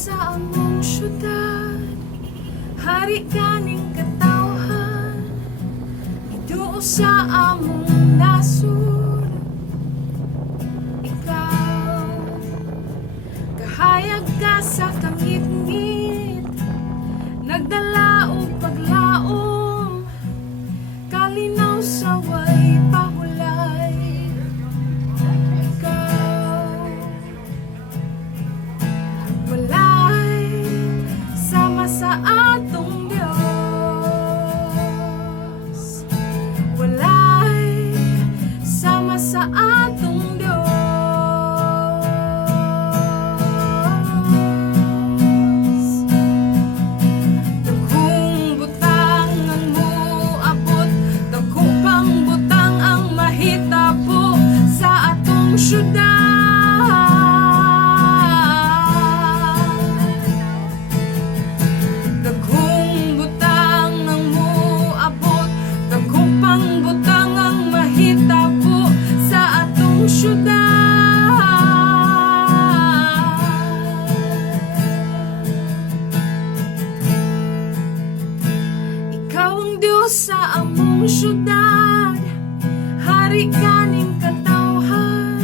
sa among syudad, hari kaning katawhan, iduo sa among nasud. Ikaw, kahayag ka sa kangit-ngit, nagdala og paglaom, kalinaw sa way pahulay. Ikaw, walay sama sa atong Dios, walay sama sa atong Dios. Dagkong butang ang moabot, dagkong pang butang ang mahitabo sa atong syudad. Dagkong butang ang moabot, dagkong pang butang ang mahitabo sa atong syudad. Ikaw ang Diyos sa among syudad, hari kaning katawhan,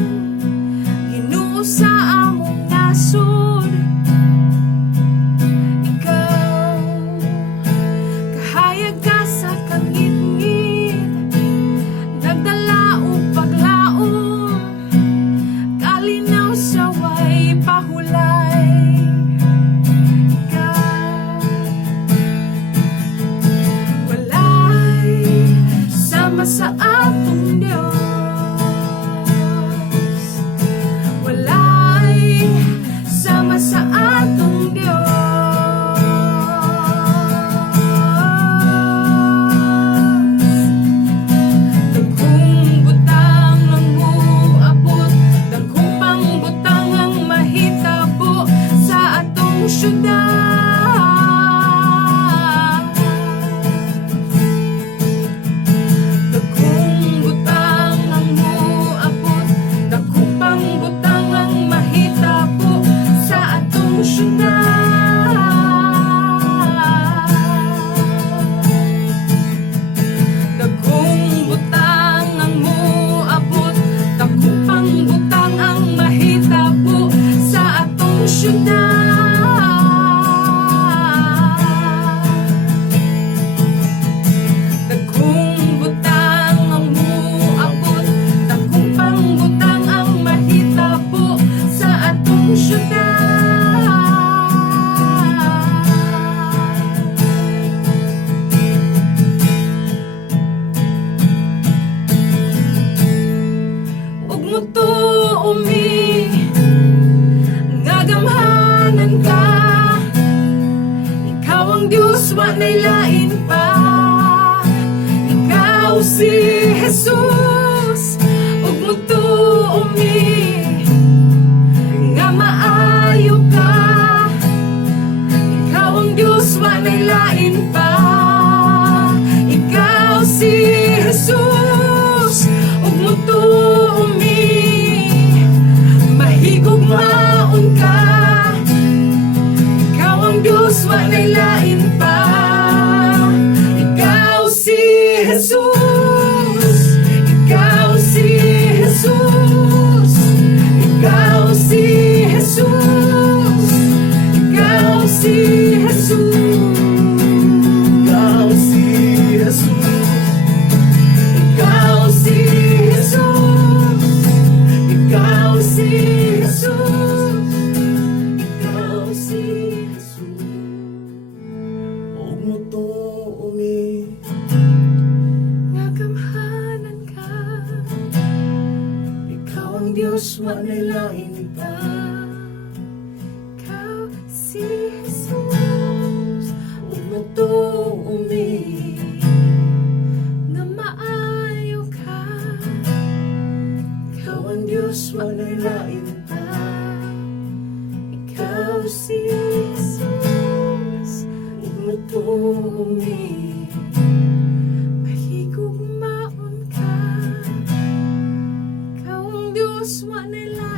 Ginoo sa among nasud. Ikaw, kahayag ka sa kangit-ngit, nagdala og paglaom, kalinaw sa way pahulay. Ikaw, walay sama sa atong Dios, walay sama sa atong Dios. Dagkong butang ang moabot, dagkong pang butang ang mahitabo sa atong syudad. Dagkong butang ang moabot, dagkong pang butang ang mahitabo sa atong syudad. Dagkong butang ang moabot, dagkong pang butang ang mahitabo sa atong syudad. Dagkong butang ang moabot, dagkong pang butang ang mahitabo sa atong syudad. Ug mutuo mi nga gamhanan ka, ikaw ang Diyos, wa nay lain pa. Ikaw si Jesus, ug mutuo mi nga maayo ka, ikaw ang Diyos, wa nay lain pa. Ikaw si Jesus, ug mutuo mi mahigugmaon ka, ikaw ang Diyos, wa nay lain pa. Ikaw si Jesus, ikaw si Jesus, ikaw si Jesus, ikaw si Jesus, ikaw si Jesus, ikaw si Jesus, ikaw si Jesus, ikaw si Jesus. Og mutuo mi Nga gamhanan ka, ikaw ang Diyos, wa nay lain pa. ikaw si Jesus, Og mutuo mi nga maayo ka, ikaw ang Diyos, wa nay lain pa. ikaw si Jesus, Og mutuo mi mahigugmaon ka, ikaw ang Diyos, wa nay lain